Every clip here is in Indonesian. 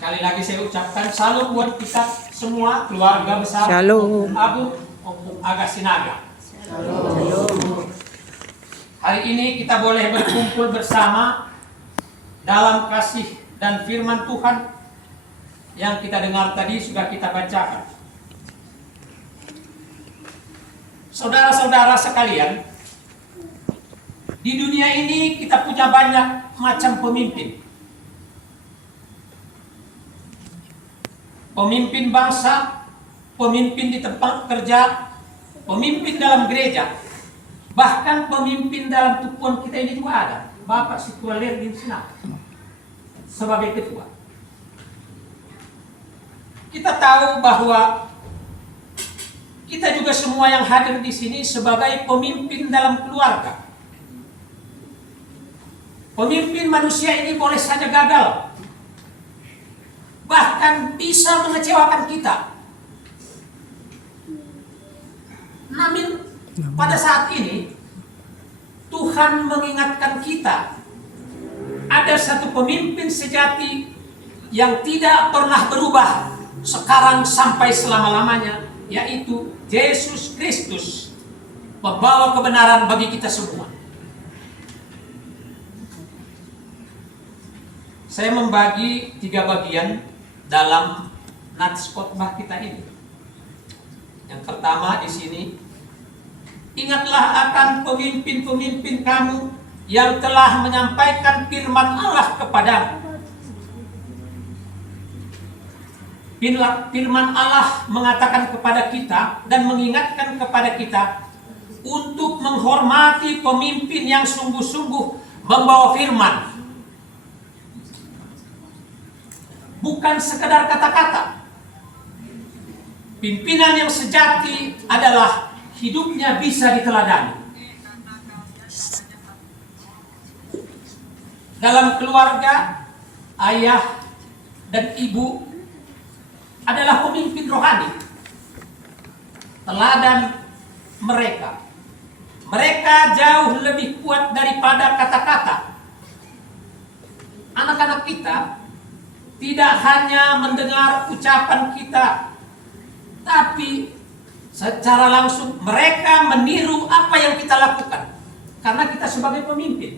Sekali lagi saya ucapkan salam buat kita semua, keluarga besar Shalom. Agung Opung Agasinaga. Shalom. Hari ini kita boleh berkumpul bersama dalam kasih dan firman Tuhan yang kita dengar tadi sudah kita bacakan. Saudara-saudara sekalian, di dunia ini kita punya banyak macam pemimpin. Pemimpin bangsa, pemimpin di tempat kerja, pemimpin dalam gereja, bahkan pemimpin dalam tukuan kita ini juga ada. Bapak Situa Lerdin Sinap sebagai ketua. Kita tahu bahwa kita juga semua yang hadir di sini sebagai pemimpin dalam keluarga. Pemimpin manusia ini boleh saja gagal, bahkan bisa mengecewakan kita. Namun pada saat ini Tuhan mengingatkan kita ada satu pemimpin sejati yang tidak pernah berubah sekarang sampai selama-lamanya, yaitu Yesus Kristus, pembawa kebenaran bagi kita semua. Saya membagi 3 bagian dalam nats khotbah kita ini. Yang pertama di sini, ingatlah akan pemimpin-pemimpin kamu yang telah menyampaikan firman Allah kepadamu. Firman Allah mengatakan kepada kita dan mengingatkan kepada kita untuk menghormati pemimpin yang sungguh-sungguh membawa firman. Bukan sekedar kata-kata. Pimpinan yang sejati adalah hidupnya bisa diteladani. Dalam keluarga, ayah dan ibu adalah pemimpin rohani. Teladan mereka. Mereka jauh lebih kuat daripada kata-kata. Anak-anak kita tidak hanya mendengar ucapan kita, tapi secara langsung mereka meniru apa yang kita lakukan. Karena kita sebagai pemimpin.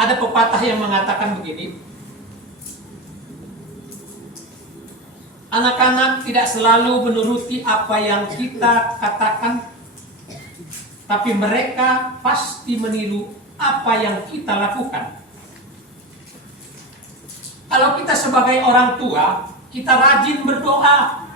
Ada pepatah yang mengatakan begini, anak-anak tidak selalu menuruti apa yang kita katakan, tapi mereka pasti meniru apa yang kita lakukan. Kalau kita sebagai orang tua, kita rajin berdoa,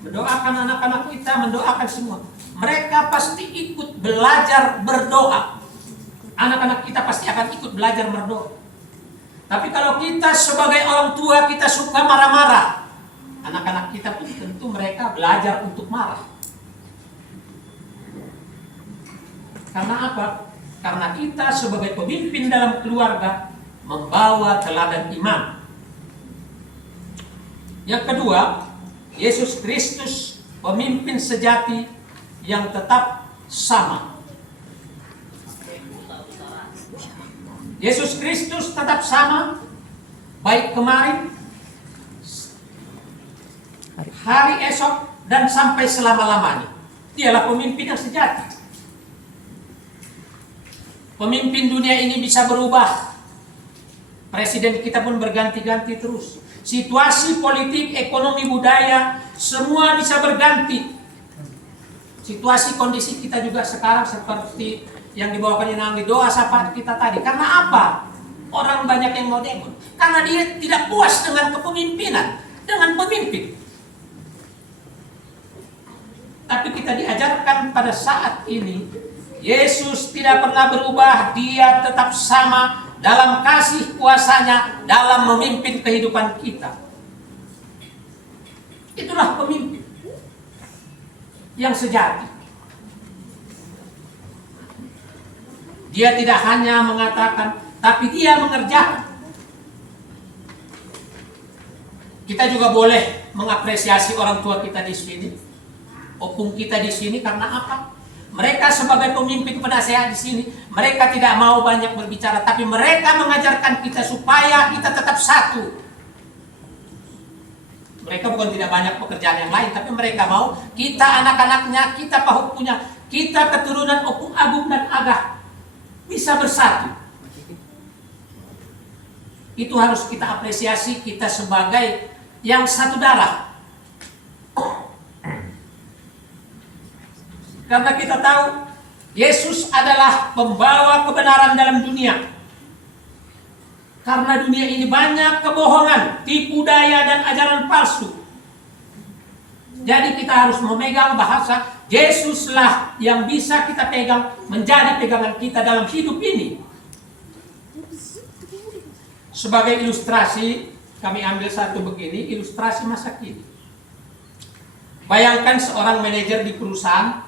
mendoakan anak-anak kita, mendoakan semua. Mereka pasti ikut belajar berdoa. Anak-anak kita pasti akan ikut belajar berdoa. Tapi kalau kita sebagai orang tua, kita suka marah-marah, anak-anak kita pun tentu mereka belajar untuk marah. Karena apa? Karena kita sebagai pemimpin dalam keluarga membawa teladan iman. Yang kedua, Yesus Kristus, pemimpin sejati yang tetap sama. Yesus Kristus tetap sama, baik kemarin, hari esok, dan sampai selama-lamanya. Dialah pemimpin yang sejati. Pemimpin dunia ini bisa berubah. Presiden kita pun berganti-ganti terus. Situasi politik, ekonomi, budaya, semua bisa berganti. Situasi kondisi kita juga sekarang seperti yang dibawakan yang di doa syafaat kita tadi. Karena apa? Orang banyak yang mau demo. Karena dia tidak puas dengan kepemimpinan, dengan pemimpin. Tapi kita diajarkan pada saat ini, Yesus tidak pernah berubah, dia tetap sama dalam kasih kuasanya, dalam memimpin kehidupan kita. Itulah pemimpin yang sejati. Dia tidak hanya mengatakan, tapi dia mengerjakan. Kita juga boleh mengapresiasi orang tua kita di sini, opung kita di sini, karena apa? Mereka sebagai pemimpin penasehat di sini, mereka tidak mau banyak berbicara, tapi mereka mengajarkan kita supaya kita tetap satu. Mereka bukan tidak banyak pekerjaan yang lain, tapi mereka mau kita anak-anaknya, kita pahukunya, kita keturunan Opung Agung dan Agah bisa bersatu. Itu harus kita apresiasi, kita sebagai yang satu darah. Karena kita tahu Yesus adalah pembawa kebenaran dalam dunia. Karena dunia ini banyak kebohongan, tipu daya dan ajaran palsu. Jadi kita harus memegang bahasa Yesuslah yang bisa kita pegang, menjadi pegangan kita dalam hidup ini. Sebagai ilustrasi, kami ambil satu begini, ilustrasi masa kini. Bayangkan seorang manajer di perusahaan,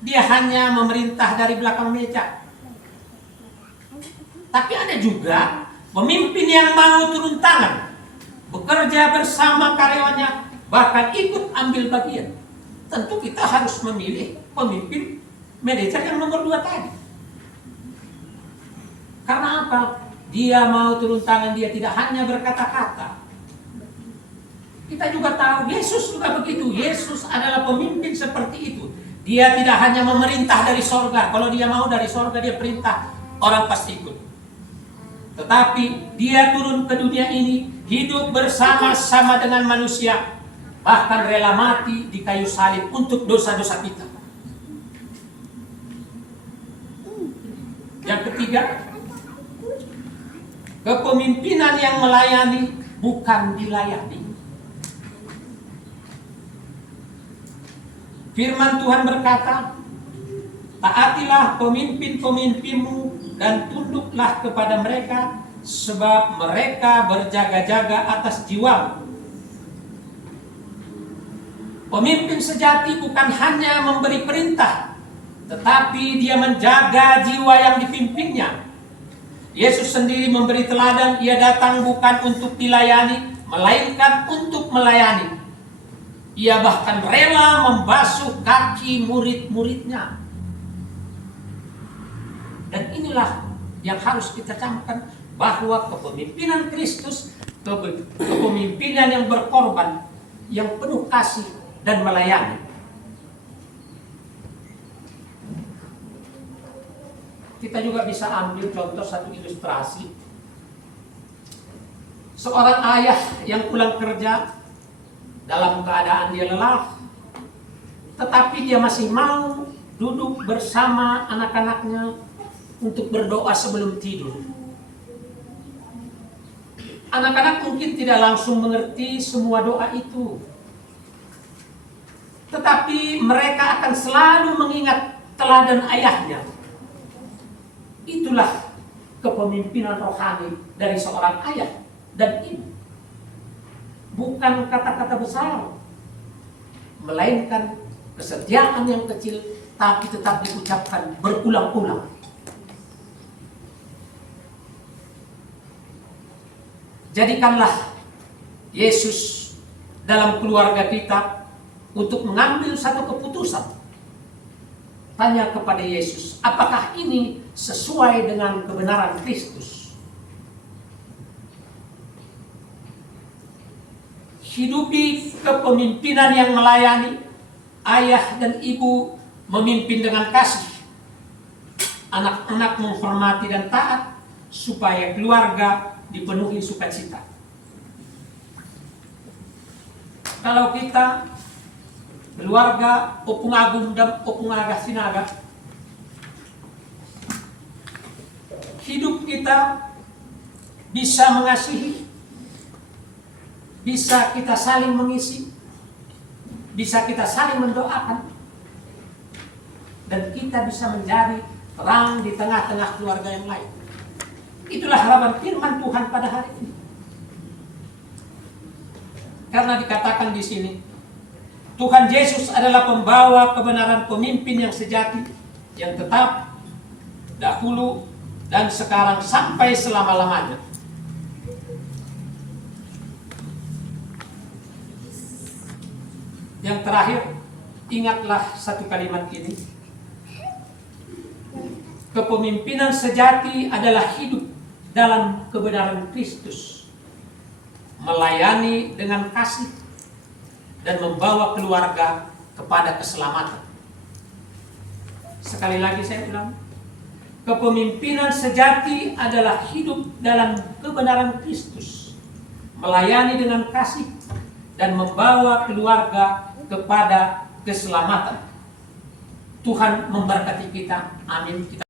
dia hanya memerintah dari belakang meja. Tapi ada juga pemimpin yang mau turun tangan, bekerja bersama karyawannya, bahkan ikut ambil bagian. Tentu kita harus memilih pemimpin manajer yang nomor 2 tadi. Karena apa? Dia mau turun tangan, dia tidak hanya berkata-kata. Kita juga tahu Yesus juga begitu. Yesus adalah pemimpin seperti itu. Dia tidak hanya memerintah dari sorga. Kalau dia mau dari sorga, dia perintah, orang pasti ikut. Tetapi dia turun ke dunia ini, hidup bersama-sama dengan manusia, bahkan rela mati di kayu salib untuk dosa-dosa kita. Yang ketiga, kepemimpinan yang melayani bukan dilayani. Firman Tuhan berkata, taatilah pemimpin-pemimpinmu dan tunduklah kepada mereka, sebab mereka berjaga-jaga atas jiwamu. Pemimpin sejati bukan hanya memberi perintah, tetapi dia menjaga jiwa yang dipimpinnya. Yesus sendiri memberi teladan, ia datang bukan untuk dilayani, melainkan untuk melayani. Ia bahkan rela membasuh kaki murid-muridnya. Dan inilah yang harus kita camkan, bahwa kepemimpinan Kristus, kepemimpinan yang berkorban, yang penuh kasih dan melayani. Kita juga bisa ambil contoh satu ilustrasi. Seorang ayah yang pulang kerja dalam keadaan dia lelah, tetapi dia masih mau duduk bersama anak-anaknya untuk berdoa sebelum tidur. Anak-anak mungkin tidak langsung mengerti semua doa itu, tetapi mereka akan selalu mengingat teladan ayahnya. Itulah kepemimpinan rohani dari seorang ayah dan ibu. Bukan kata-kata besar, melainkan kesetiaan yang kecil, tapi tetap diucapkan berulang-ulang. Jadikanlah Yesus dalam keluarga kita untuk mengambil satu keputusan. Tanya kepada Yesus, apakah ini sesuai dengan kebenaran Kristus? Hidupi kepemimpinan yang melayani. Ayah dan ibu memimpin dengan kasih, anak-anak menghormati dan taat, supaya keluarga dipenuhi sukacita. Kalau kita keluarga Opung Agung dan Opung Agah Sinaga, hidup kita bisa mengasihi, bisa kita saling mengisi, bisa kita saling mendoakan, dan kita bisa menjadi terang di tengah-tengah keluarga yang lain. Itulah harapan firman Tuhan pada hari ini. Karena dikatakan di sini, Tuhan Yesus adalah pembawa kebenaran, pemimpin yang sejati, yang tetap dahulu dan sekarang sampai selama-lamanya. Yang terakhir, ingatlah satu kalimat ini. Kepemimpinan sejati adalah hidup dalam kebenaran Kristus, melayani dengan kasih, dan membawa keluarga kepada keselamatan. Sekali lagi saya ulang, kepemimpinan sejati adalah hidup dalam kebenaran Kristus, melayani dengan kasih, dan membawa keluarga kepada keselamatan. Tuhan memberkati kita. Amin.